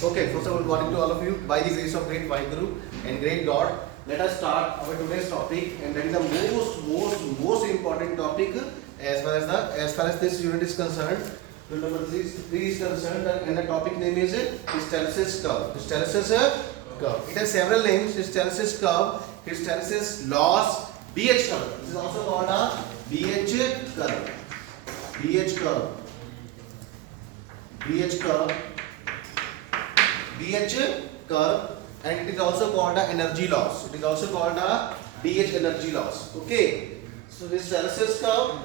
Okay, first of all, good morning to all of you. By the grace of great Vaheguru and great God, let us start our today's topic, and that is the most important topic as far as this unit is concerned. Unit number three is concerned, and the topic name is hysteresis curve. Hysteresis curve. It has several names: hysteresis curve, hysteresis loss, BH curve. This is also called a BH curve. BH curve. BH curve. BH curve, and it is also called a energy loss. It is also called a BH energy loss. Okay. So this hysteresis curve,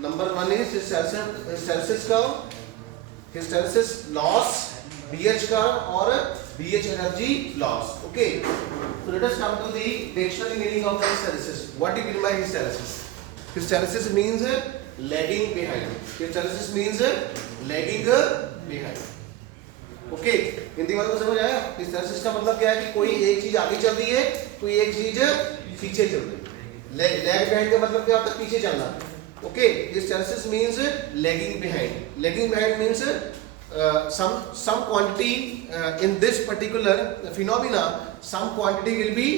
number one is hysteresis curve, hysteresis loss, BH curve or BH energy loss. Okay. So let us come to the dictionary meaning of the hysteresis. What do you mean by hysteresis? Hysteresis means lagging behind. Hysteresis means lagging behind. Okay Hindi वालों को समझ आया? Hysteresis का मतलब क्या है कि कोई एक चीज आगे चल रही है, कोई एक चीज पीछे चल रही है. लैग बिहाइंड का मतलब क्या होता है? पीछे चलना. Okay, hysteresis means lagging behind. Lagging behind means some quantity in this particular phenomena, some quantity will be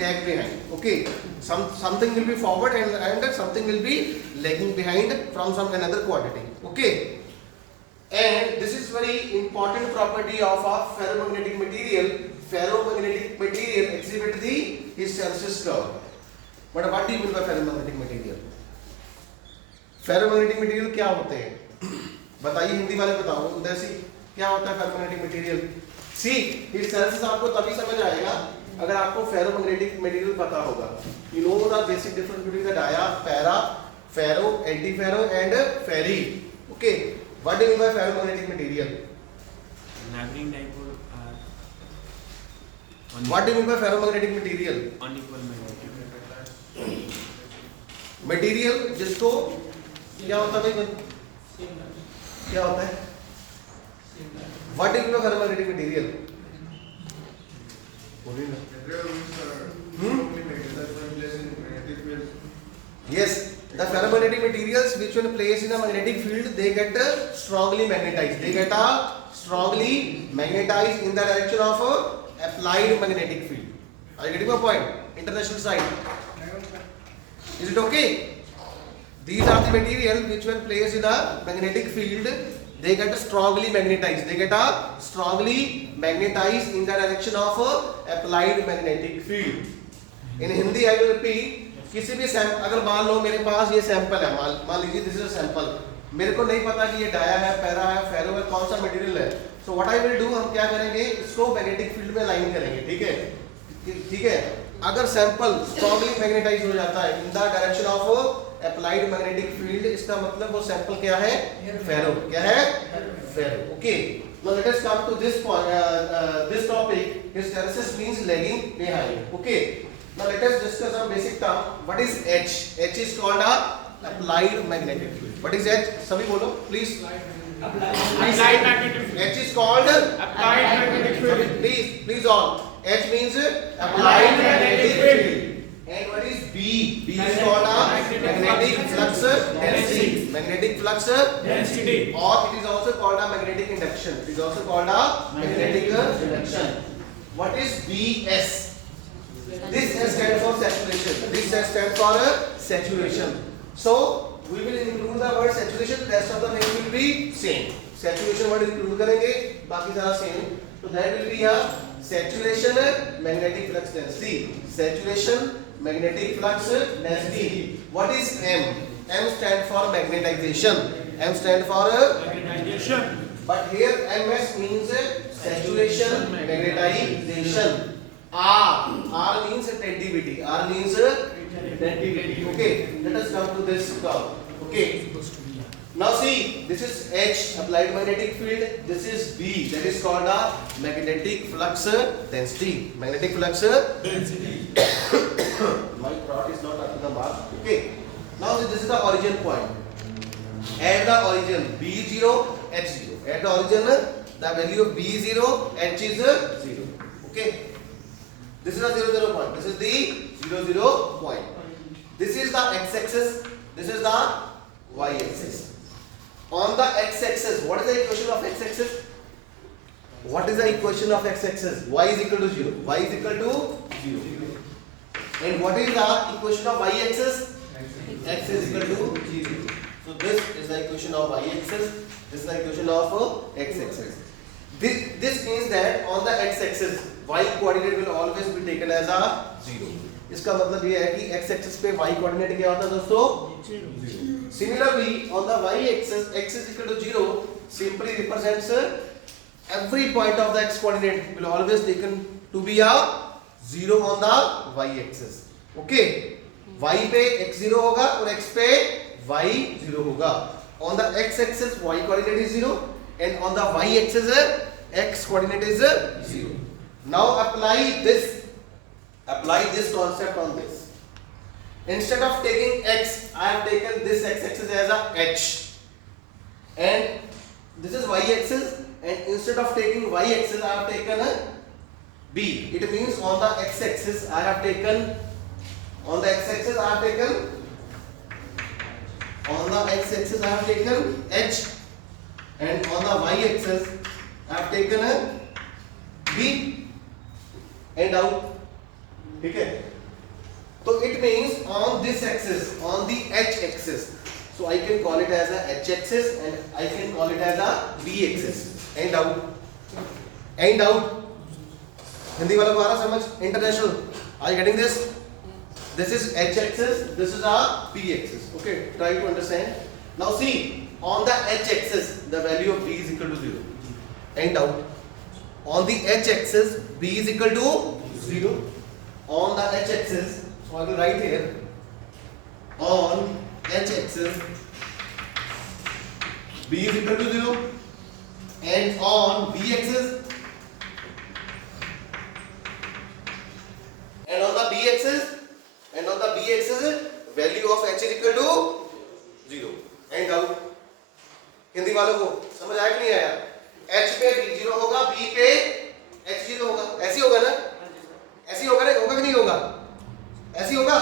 lag behind. Okay, something will be forward and something will be lagging behind from some another quantity. Okay. And this is very important property of a ferromagnetic material. Ferromagnetic material exhibit the hysteresis curve. But what do you mean by ferromagnetic material? Ferromagnetic material क्या होते हैं? बताइए, हिंदी वाले बताओ. उदय सिंह, क्या होता है ferromagnetic material? See, hysteresis आपको तभी समझ आएगा अगर आपको ferromagnetic material पता होगा. You know the basic difference between the dia, para, ferro, antiferro and ferri. Okay. What do you mean by ferromagnetic material? Neighboring dipole are What do you mean by ferromagnetic material? unequal magnetic. Material जिसको क्या होता है भाई? क्या होता है? What do you mean by ferromagnetic material? बोलिए ना. Yes. The ferromagnetic materials which when placed in a magnetic field, they get strongly magnetized. They get strongly magnetized in the direction of applied magnetic field. Are you getting my point? International side. Is it okay? These are the materials which when placed in a magnetic field, they get strongly magnetized. They get strongly magnetized in the direction of applied magnetic field. In Hindi, I will repeat. किसी भी sample, अगर मान लो मेरे पास ये sample है, मान लीजिए this is a sample, मेरे को नहीं पता कि ये डाया है, पैरा है, फेरो है, कौन सा मटेरियल है. So what I will do, हम क्या करेंगे, इसको मैग्नेटिक फील्ड में लाइन करेंगे. ठीक है, ठीक है. अगर सैंपल स्ट्रांगली मैग्नेटाइज हो जाता है in the direction of applied magnetic field, इसका मतलब वो सैंपल क्या है? फेरो. क्या है? फेरो. Okay. Now let us come to this topic. Hysteresis means lagging behind. Okay. Now let us discuss some basic term. What is H? H is called a applied magnetic field. What is H? सभी बोलो, please. Applied magnetic field. H is called Applied magnetic field. Please all. H means applied magnetic field. And what is B? B is called a magnetic flux density. Magnetic flux Density. Or it is also called a magnetic induction. It is also called a magnetic induction. What is BS? This S stands for saturation. This S stands for saturation. So we will include the word saturation. Rest of the name will be same. Saturation word include करेंगे, बाकी सारा same. So that will be a saturation magnetic flux density. Saturation magnetic flux density. What is M? M stand for magnetization. M stand for Magnetization. But here MS means saturation magnetization. R means attentivity. R means attentivity. Okay, let us come to this curve. Okay, now see, this is H, applied magnetic field. This is B, that is called a magnetic flux density. Magnetic flux Density. My throat is not up to the mark. Okay, now this is the origin point. At the origin B0, H0. At the origin, the value of B0, H is 0. Okay. This is the 0, 0 point. This is the 0, 0 point. This is the x-axis. This is the y-axis. On the x-axis, what is the equation of x-axis? What is the equation of x-axis? Y is equal to 0. Y is equal to 0. And what is the equation of y-axis? X is equal to 0. So this is the equation of y-axis. This is the equation of x-axis. This means that on the x-axis, y coordinate will always be taken as a 0. इसका मतलब ये है कि x-axis पे y coordinate क्या होता है दोस्तों? 0. Similarly, on the y-axis, x is equal to 0 simply represents every point of the x coordinate will always taken to be a 0 on the y-axis. Okay? y पे x 0 होगा और x पे y 0 होगा. On the x-axis, y coordinate is 0, and on the y-axis, x coordinate is 0. Now apply this concept on this. Instead of taking x, I have taken this x-axis as a h, and this is y-axis, and instead of taking y-axis, I have taken a b. It means on the x-axis, I have taken h, and on the y-axis I have taken a b and out. ठीक है? So it means on this axis, on the h-axis, so I can call it as a h-axis and I can call it as a b-axis. And out. Hindi वालों को आ रहा समझ? International. Are you getting this? This is h-axis, this is a b-axis. Okay, try to understand. Now see, on the h-axis, the value of b is equal to 0. And out. On the h-axis, b is equal to 0. On the h-axis, so I will write here. On h-axis, b is equal to 0. And on b-axis, and on the b-axis, value of h is equal to 0. And out. Hindi वालों को समझ आया कि नहीं आया? h पे b 0 होगा, b पे h 0 होगा. ऐसे होगा ना? ऐसे होगा ना? होगा कि नहीं होगा? ऐसे होगा.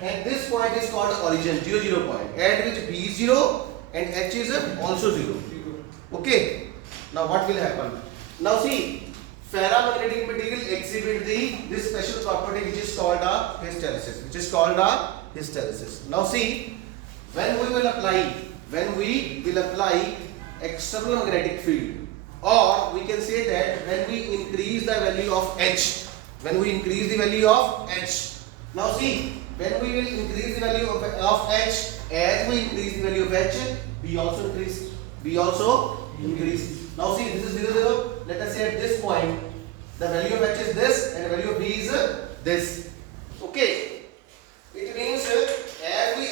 And this point is called origin, 0, 0 point, at which b is 0 and h is also 0. Okay. Now what will happen? Now see, ferromagnetic material exhibit this special property which is called a hysteresis. Now see, when we will apply external magnetic field, or we can say that when we increase the value of h, now see, when we will increase the value of h, as we increase the value of h, b also increase. Now see, this is 0, 0. Let us say at this point, the value of h is this and the value of b is this. Okay. It means as we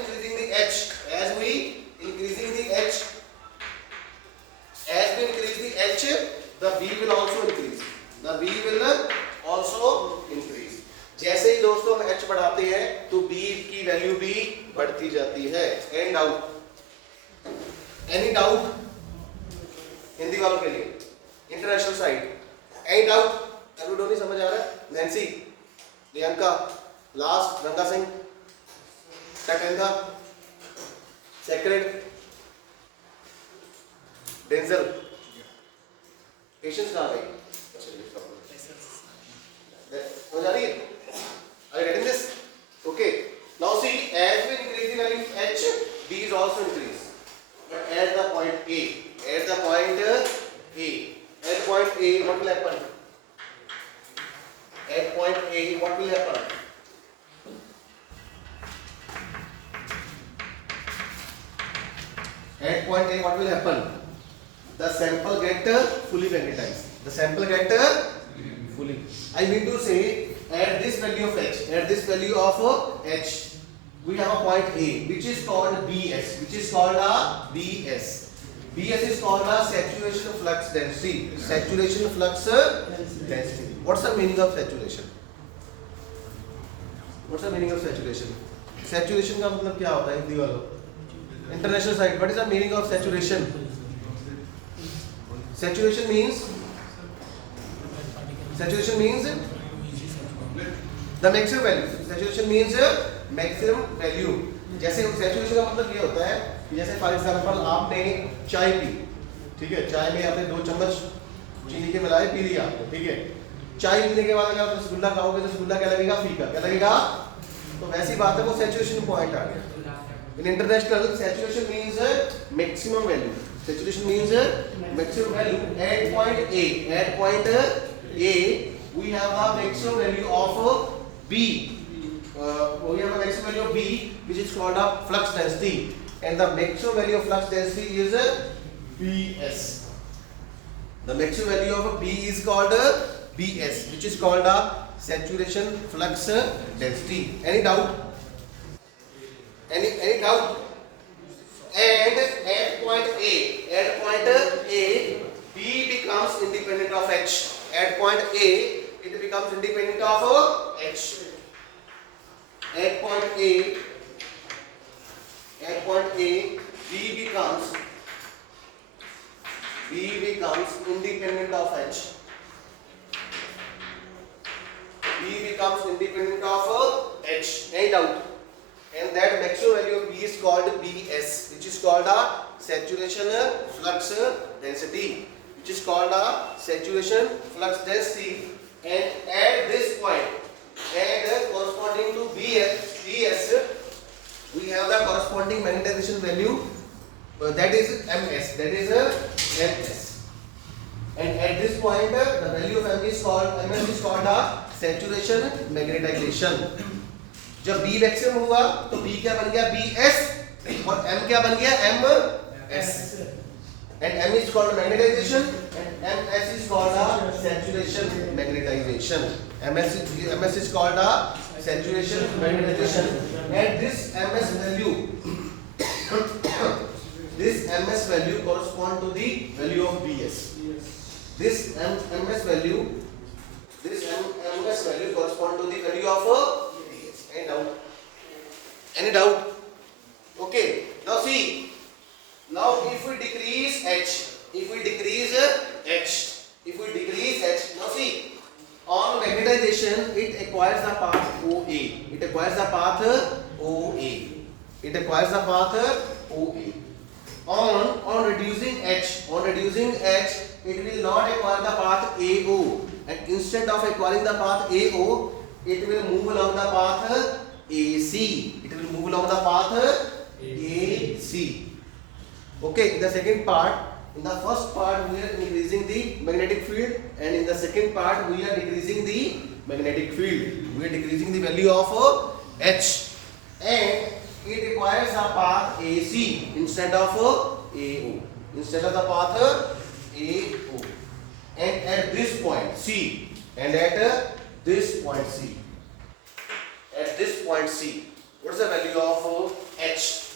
increasing the h, the b will also increase. जैसे ही दोस्तों हम h बढ़ाते हैं तो b की value भी बढ़ती जाती है. And out. Any doubt Hindi वालों के लिए? International side. And out. Everybody समझ आ रहा है? Nancy, Priyanka, last Ganga Singh, Tatenga, sacred, Denzel, patience कहाँ गई? हो जा रही है? Are you getting this? Okay. Now see, as we increase the value of h, b is also increased. But at the point A, what will happen? At point A, what will happen? At point A, what will happen? The sample get fully magnetized. I mean to say, at this value of h, we have a point A, which is called BS. BS is called a saturation flux density. What's the meaning of saturation? Saturation का मतलब क्या होता है हिंदी वालों? International side. What is the meaning of saturation? Saturation means the maximum value. Saturation means maximum value. जैसे saturation का मतलब ये होता है कि जैसे फॉर एग्जांपल आपने चाय पी, ठीक है, चाय में आपने 2 चम्मच चीनी के मिलाए पी लिया आपने, ठीक है। चाय पीने के बाद अगर रसगुल्ला खाओगे तो रसगुल्ला क्या लगेगा, फीका, क्या लगेगा। तो वैसी बात है, वो सैचुरेशन पॉइंट आ गया। In international saturation means maximum value, saturation means maximum value at point A. At point A, we have the maximum value of B. We have a maximum value of B, which is called a flux density, and the maximum value of flux density is Bs. The maximum value of B is called Bs, which is called a saturation flux density. Any doubt? Any doubt? And at point A, B becomes independent of H. At point A, it becomes independent of H. At point A, B becomes independent of H. B becomes independent of H. Any doubt? And that maximum value of B is called Bs, which is called a saturation flux density, which is called a saturation flux density. And at this point, and corresponding to Bs, we have the corresponding magnetization value, that is Ms. And at this point, the value of Ms is called a saturation magnetization. जब B maximum हुआ तो B क्या बन गया, Bs, और M क्या बन गया, Ms. And M is called magnetization, and Ms is called a saturation magnetization. Ms is called a saturation magnetization. And this Ms value correspond to the value of Bs. This Ms value correspond to the value of Any doubt? Okay. Now see. Now if we decrease H, now see, on magnetization it acquires the path OA. On reducing H, it will not acquire the path AO, and instead of acquiring the path AO, it will move along the path AC. Okay, in the second part, in the first part we are increasing the magnetic field, and in the second part we are decreasing the magnetic field. We are decreasing the value of H, and it requires a path AC instead of AO. And at this point C, what's the value of H?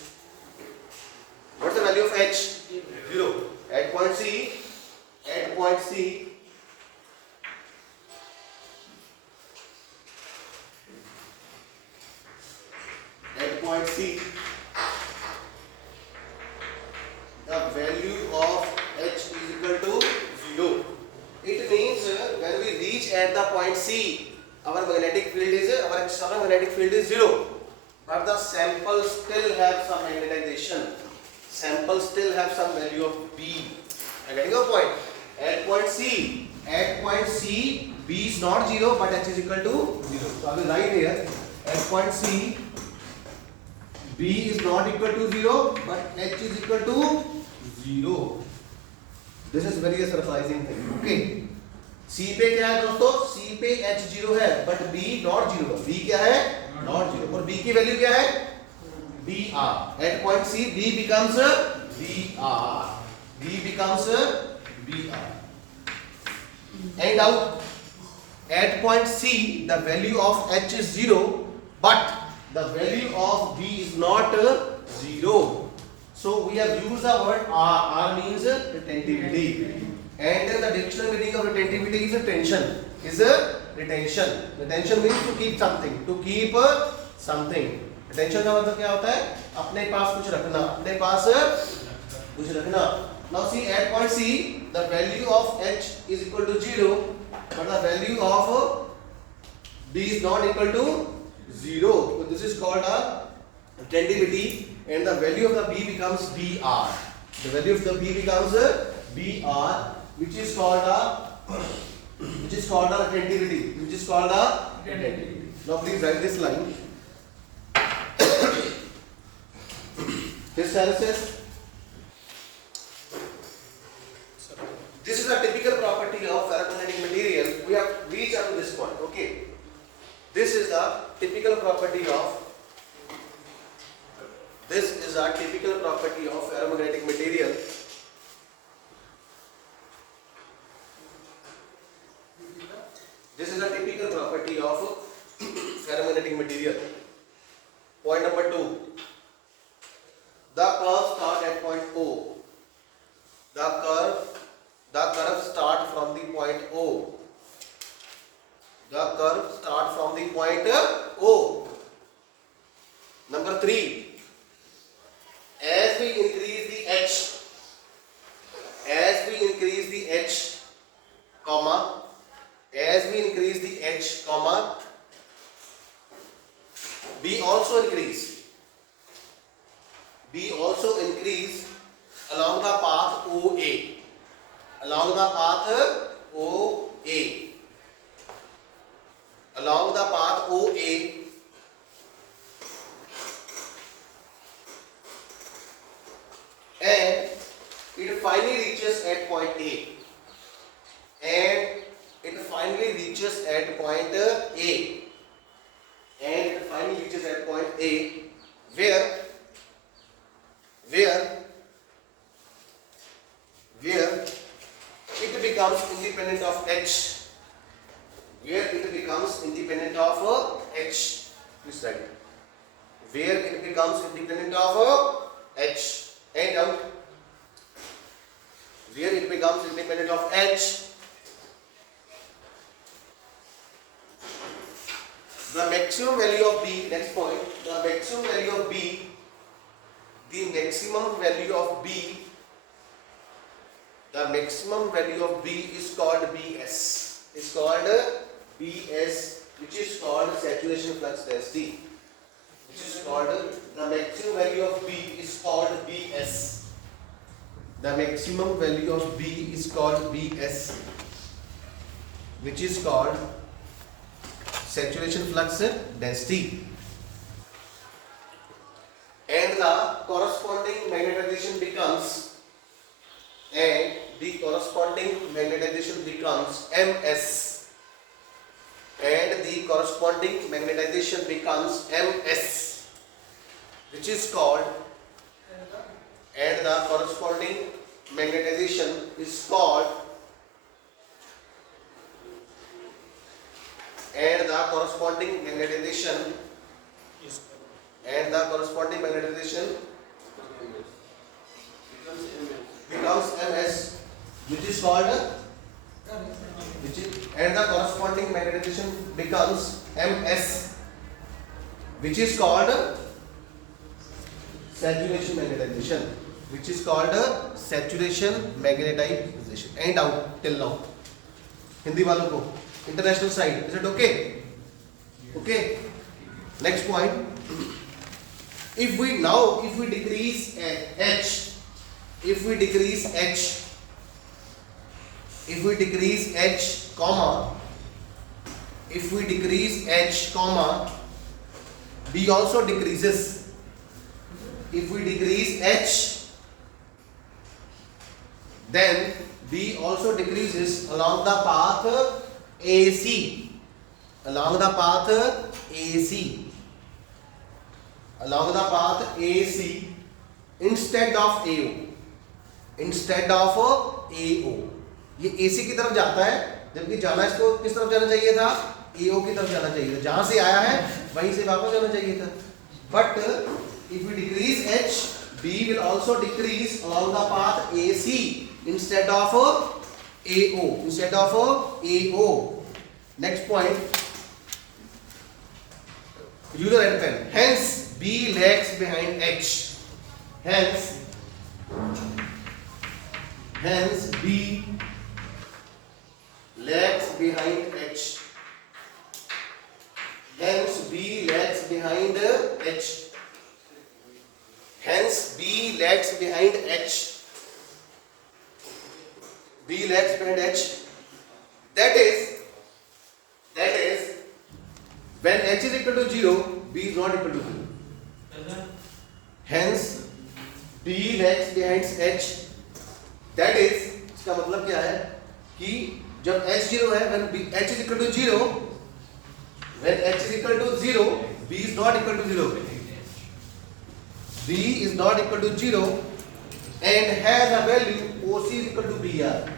What's the value of H? 0. At point C, at point C, the value of H is equal to 0. It means when we reach at the point C, our external magnetic field is 0, but the sample still have some magnetization. Sample still have some value of B. I'm getting your point. At point C, B is not 0, but H is equal to 0. So I will write here. At point C, B is not equal to 0, but H is equal to 0. This is very surprising thing. Okay. C पे क्या है दोस्तों? C पे H 0 है, but B not 0. B क्या है? Not 0. और B की वैल्यू क्या है? BR. At point C, B becomes BR. Any doubt? At point C, the value of H is 0, but the value of B is not 0. So we have used the word R. R means retentivity. And then the dictionary meaning of retentivity is tension. Retention. Retention means to keep something. Retention का मतलब क्या होता है? अपने पास कुछ रखना. Now see, at point C, the value of H is equal to 0, but the value of B is not equal to 0. So this is called a retentivity, and the value of the B becomes BR. The value of the B becomes BR, which is called a attentivity. Which is called a attentivity. Now please write this line. Hysteresis. This is a typical property of ferromagnetic material. We have reached up to this point. Okay. This is the typical property of ferromagnetic material. This is a typical property of ferromagnetic material. Point number 2. The curve starts at point O. The curve starts from the point O. The curve starts from the point O. Number 3. As we increase the h, comma, B also increase along the path OA. Along the path OA, and it finally reaches at point A. Where it becomes independent of H. Please write it. Where it becomes independent of H. And out. Where it becomes independent of H. The maximum value of B, next point, the maximum value of B is called BS. Which is called saturation flux density. The maximum value of B is called BS. The maximum value of B is called BS, which is called saturation flux density. And the corresponding magnetization becomes MS. And the corresponding magnetization becomes MS, which is called, and the corresponding magnetization is called, becomes MS, which is called, and the corresponding magnetization becomes MS, which is called saturation magnetization. And out till now. Hindi वालों को international side, is it okay? Okay. Next point. If we decrease H, B also decreases. If we decrease H, then B also decreases along the path AC. Instead of AO. ये AC की तरफ जाता है, जबकि जाना इसको किस तरफ जाना चाहिए था? AO की तरफ जाना चाहिए था. जहां से आया है वहीं से वापस जाना चाहिए था. But if we decrease H, B will also decrease along the path AC instead of AO. Next point. Use the red pen. Hence, B lags behind H. Hence B lags behind H. B lags behind H. That is when H is equal to 0, B is not equal to 0. Hence B lags behind H. That is, इसका मतलब क्या है कि जब H 0 है, when H is equal to 0, when H is equal to 0, B is not equal to 0. B is not equal to 0 and has a value OC is equal to BR.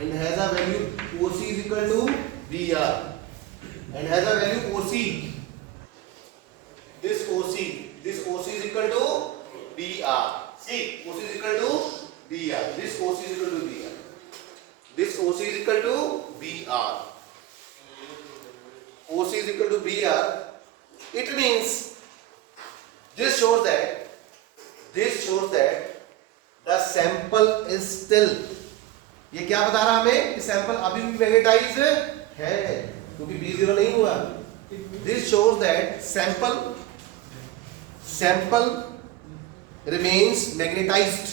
And has a value OC is equal to BR. And has a value OC. This OC is equal to BR. See, OC is equal to BR. This OC is equal to BR. This OC is equal to BR. OC is equal to BR. It means this shows that the sample is still, ये क्या बता रहा हमें कि sample अभी भी magnetise है क्योंकि B0 नहीं हुआ. This shows that sample remains magnetized.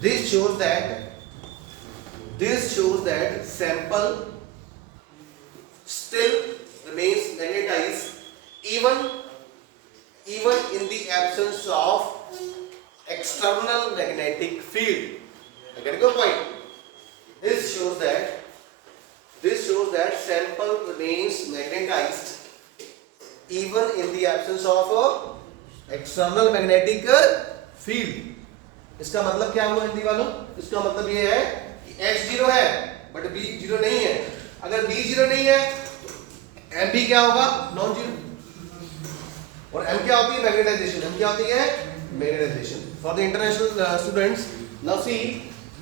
This shows that sample still remains magnetized even in the absence of external magnetic field. I get your point. This shows that sample remains magnetized even in the absence of external magnetic field. इसका मतलब क्या हुआ हिंदी वालों? इसका मतलब ये है कि H 0 है बट B 0 नहीं है. अगर B 0 नहीं है तो MB क्या होगा? Non zero. और M क्या होती है? मैग्नेटाइजेशन. M क्या होती है? Magnetisation. For the international students, now see,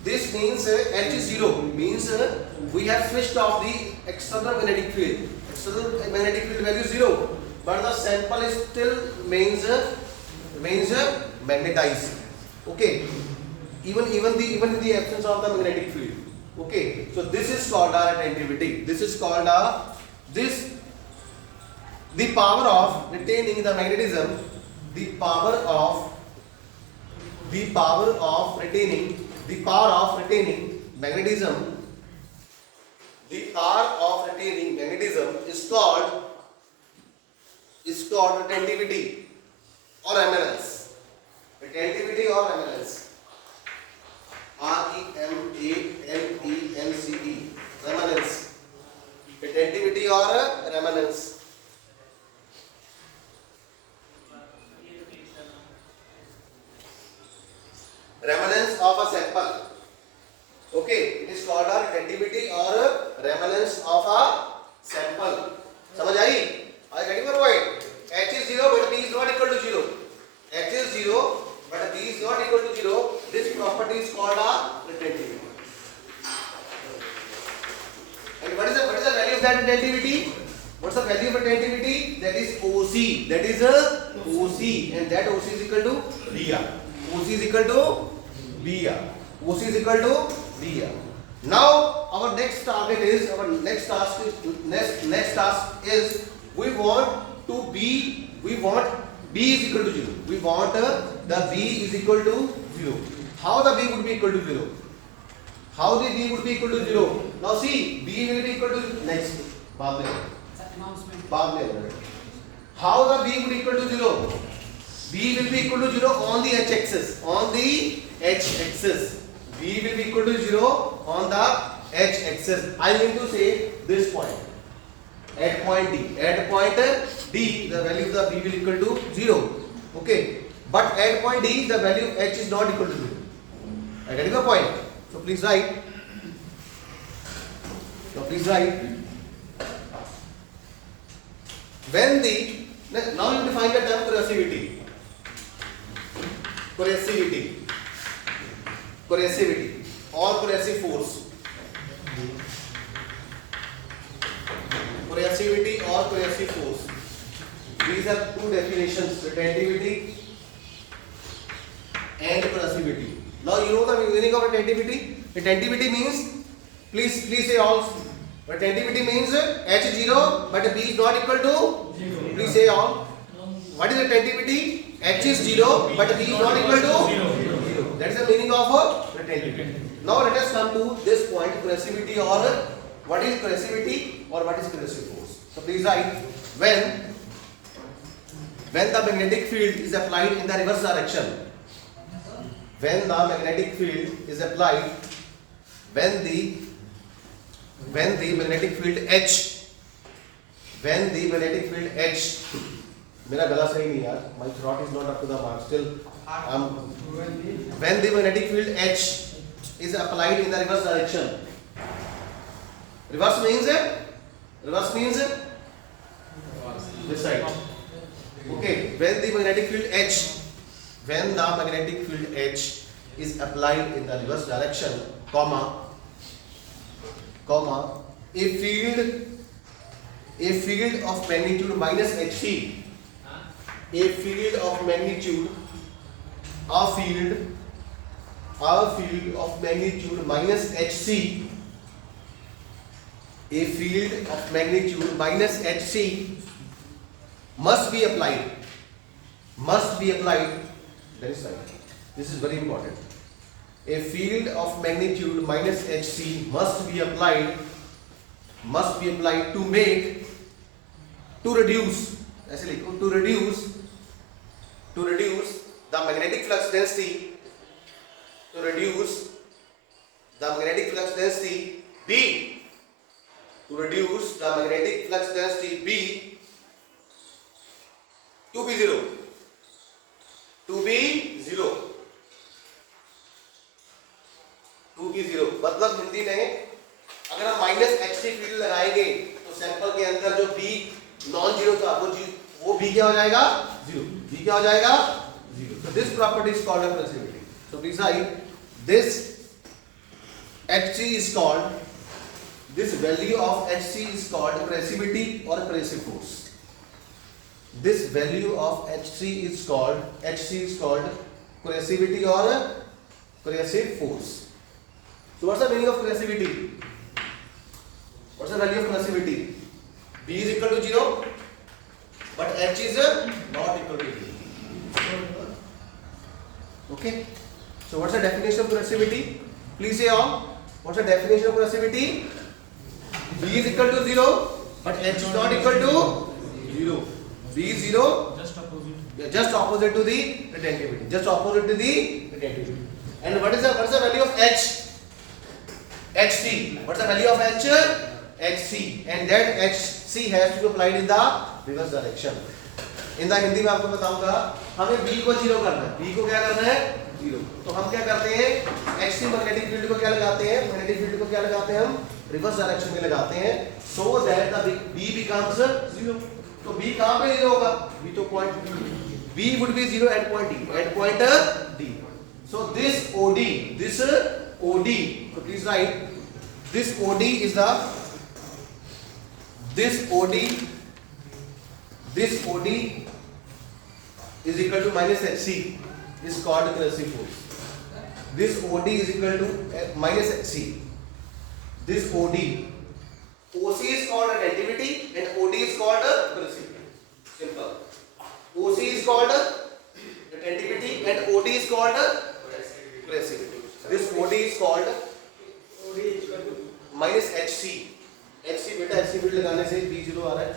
this means H is 0 means we have switched off the external magnetic field. External magnetic field value 0, but the sample is still remains magnetized. Okay, even in the absence of the magnetic field. Okay, so this is called our attentivity. This is called the power of retaining the magnetism. The power of retaining magnetism. The power of retaining magnetism is called attentivity or eminence. Attentivity or eminence. REMANENCE. Remanence. Attentivity or remanence. Remanence of a sample. Okay, it is called our attentivity or remanence of a sample. समझ आई? Are you getting my point? H is 0 but B is not equal to 0. H is 0 but B is not equal to 0. This property is called a attentivity. And what is the value of that attentivity? What's the value of attentivity? That is OC. That is OC, and that OC is equal to BR. OC is equal to BR. OC is equal to BR. Now our next task is we want B is equal to 0. We want the B is equal to 0. How the B would be equal to 0? How the B would be equal to 0? Now see, B will be equal to next. बाद में. How the B would be equal to 0? B will be equal to 0 on the h-axis. B will be equal to 0 on the h-axis. I mean to say this point. At point D. At point D, the value of the B will equal to 0. Okay. But at point D, the value of H is not equal to 0. I get your point. So please write. When the now you define the term corrosivity or corrosive force. Corrosivity or corrosive force. These are two definitions: attentivity and corrosivity. Now you know the meaning of attentivity. Attentivity means, please say all. Attentivity means H 0 but B is not equal to 0. Please say all. What is attentivity? H is 0 but B is not equal to 0. That is the meaning of retentivity. Now let us come to this point, coercivity, or what is coercivity or what is coercive force. So please write, when the magnetic field is applied in the reverse direction, when the magnetic field is applied, when the magnetic field H, when the magnetic field H, मेरा गला सही नहीं यार, my throat is not up to the mark still. When the magnetic field H is applied in the reverse direction, reverse means this side. Okay, when the magnetic field H is applied in the reverse direction, comma, a field of magnitude minus hc, a field of magnitude minus hc, a field of magnitude minus hc must be applied. That is right. This is very important. A field of magnitude minus hc must be applied to reduce the magnetic flux density, B, to be zero. मतलब हिंदी में अगर हम minus H C field लगाएंगे तो sample के अंदर जो B non zero था वो बी क्या हो जाएगा? Zero. So this property is called a coercivity. So please write, this hc is called, this value of hc is called coercivity or coercive force. This value of hc is called coercivity or coercive force. So what's the meaning of coercivity? What's the value of coercivity? B is equal to 0, but H is not equal to 0. Okay. So what's the definition of coercivity? Please say all. What's the definition of coercivity? B is equal to 0, but H is not equal to 0. B is 0. Just opposite to the retentivity. And what is the value of H? HC. What's the value of H? HC. And that HC has to be applied in the reverse direction. In the Hindi में आपको बताऊंगा, हमें B को 0 करना है. B को क्या करना है? 0. तो हम क्या करते हैं? HC मैग्नेटिक फील्ड को क्या लगाते हैं? हम रिवर्स डायरेक्शन में लगाते हैं. So that the B becomes 0. तो B कहाँ पे 0 होगा? B तो point B would be 0 at point D. So this OD, so please write, this OD is equal to minus HC, is called coercive force. This OD is equal to minus HC. This OC is called retentivity and OD is called coercivity. Simple. OC is called retentivity and OD is called coercivity. This OD is called minus HC. HC बेटा HC field लगाने से B0 आ रहा है.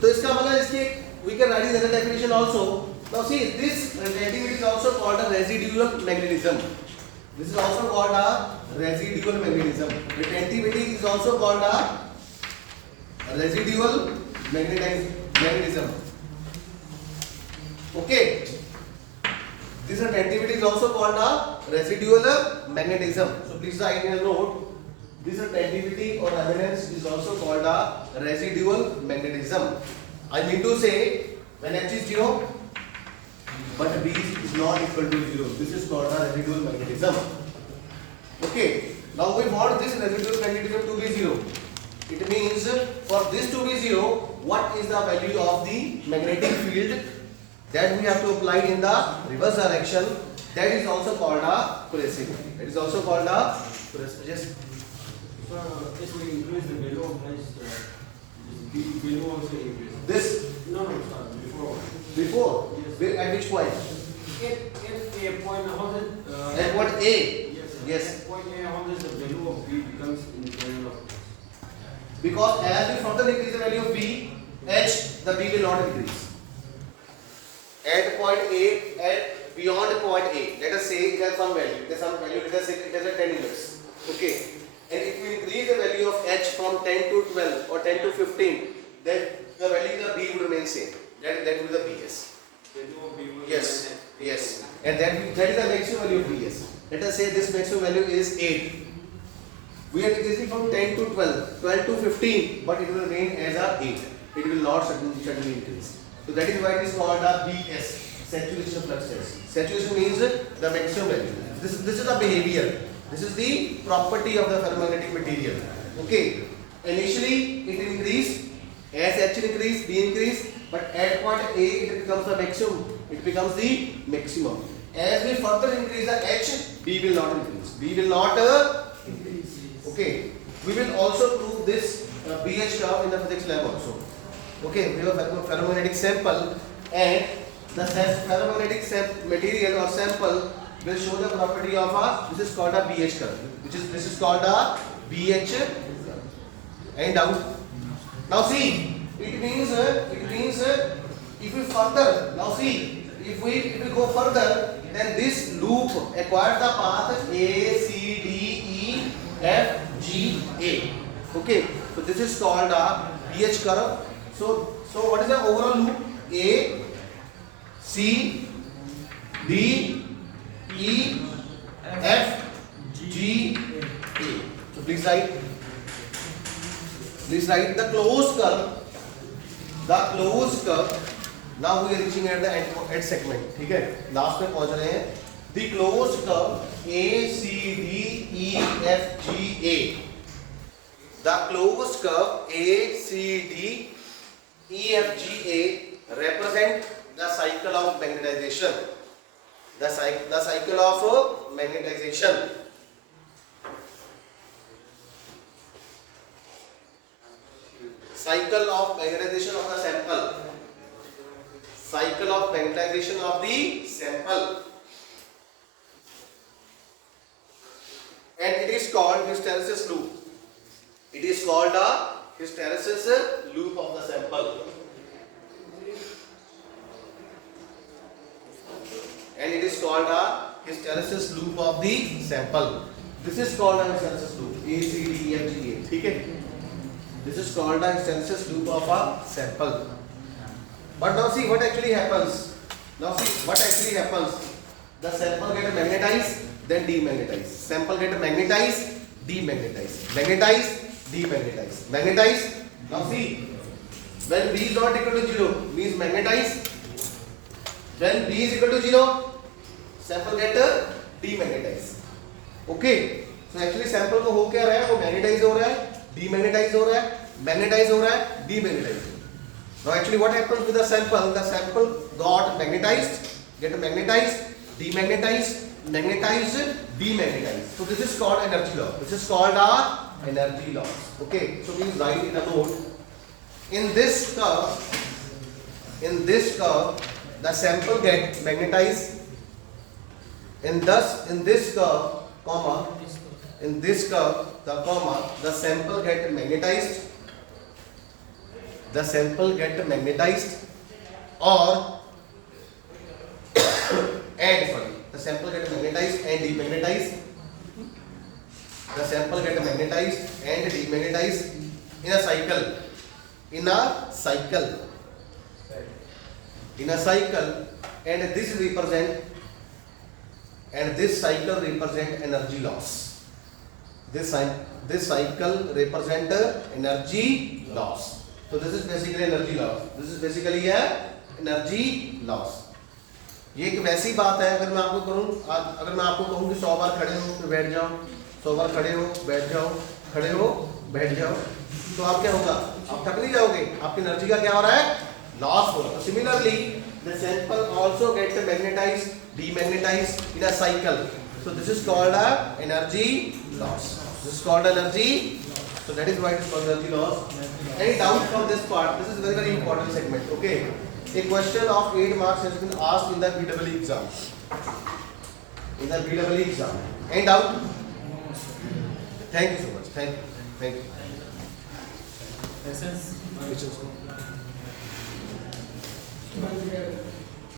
तो इसका मतलब इसकी we can write this other definition also. Now see, this retentivity is also called a residual magnetism. Retentivity is also called a residual magnetism. Okay. This retentivity is also called a residual magnetism. So please write in a note. This retentivity or resonance is also called a residual magnetism. I mean to say, when H is 0, but B is not equal to 0. This is called a residual magnetism. Okay. Now we want this residual magnetism to be 0. It means for this to be 0, what is the value of the magnetic field that we have to apply in the reverse direction? That is also called a coercivity. That is also called a coercivity. Yes. So this will increase the value of this value also increase. This No, sorry, before. Before? Yes. At which point? At a point, how does At point A. yes. Yes. At point A, how does the value of B becomes in favor of Because as we further increase the value of B, H, the B will not increase. At point A, at beyond point A, let us say it has some value. There's some value. Let us say it has a 10 units. Okay. And if we increase the value of H from 10 to 12 or 10 to 15, then the value of B would remain same. That will be the BS. value of B? will Yes. remain at Yes. And that is the maximum value of BS. Let us say this maximum value is 8. We are increasing from 10 to 12, 12 to 15, but it will remain as a 8. It will not suddenly increase. So that is why it is called a BS, saturation flux test. Saturation means the maximum value. This is the behavior. This is the property of the ferromagnetic material. Okay. Initially it increased, as H increase, B increase, but at point A it becomes the maximum. It becomes the maximum. As we further increase the H, B will not increase. B will not increase. Okay. We will also prove this BH curve in the physics lab also. Okay. We have a ferromagnetic sample, and the ferromagnetic material or sample will show the property of a, this is called a BH curve. This is called a BH curve. And down. Now see, it means if we further, now see, if we go further, then this loop acquires the path A, C, D, E, F, G, A. Okay, so this is called a BH curve. So what is the overall loop? A, C, D, E, F, G, A. So please write the closed curve. The closed curve. Now we are reaching at the end segment. ठीक है? Last में पहुंच रहे हैं. The closed curve A, C, D, E, F, G, A. The closed curve A, C, D, E, F, G, A represent the cycle of magnetization. The cycle of magnetization. Cycle of magnetization of the sample. Cycle of magnetization of the sample. And it is called hysteresis loop. It is called a hysteresis loop of the sample. And it is called a hysteresis loop of the sample. This is called a hysteresis loop. A, C, D, E, F, G, A. Okay? This is called a hysteresis loop of a sample. But now see what actually happens. The sample get magnetized, then demagnetized. Sample get magnetized, demagnetized. Magnetized, demagnetized. Magnetized. Now see, when B is not equal to 0, means magnetized. When B is equal to 0, sample get demagnetized. Okay. So actually sample को हो क्या रहा है? वो magnetize हो रहा है, demagnetize हो रहा है, magnetize हो रहा है, demagnetize. Now actually what happens with the sample? The sample got magnetized, get magnetized, demagnetized, magnetized, demagnetized. So this is called energy loss. This is called a energy loss. Okay. So please write in a note. In this curve, the sample get magnetized. In this curve, the sample get magnetized. The sample get magnetized, or the sample get magnetized and demagnetized. The sample get magnetized and demagnetized in a cycle. In a cycle, and this cycle represent energy loss. This cycle represent energy loss. So this is basically energy loss. This is basically a energy loss. ये एक वैसी बात है, अगर मैं आपको कहूँ कि 100 बार खड़े हो फिर बैठ जाओ, 100 बार खड़े हो बैठ जाओ, खड़े हो बैठ जाओ, तो आप क्या होगा? आप थक नहीं जाओगे, आपकी एनर्जी का क्या हो रहा है? लॉस हो रहा है. Similarly, the sample also gets magnetized, demagnetized in a cycle. So this is called a energy loss. This is called energy. So that is why it is called energy loss. Any doubt from this part? This is very important segment. Okay. A question of 8 marks has been asked in the BEE exam. In the BEE exam. Any doubt? Thank you so much. Thank you. Thank you. Essence. Which is-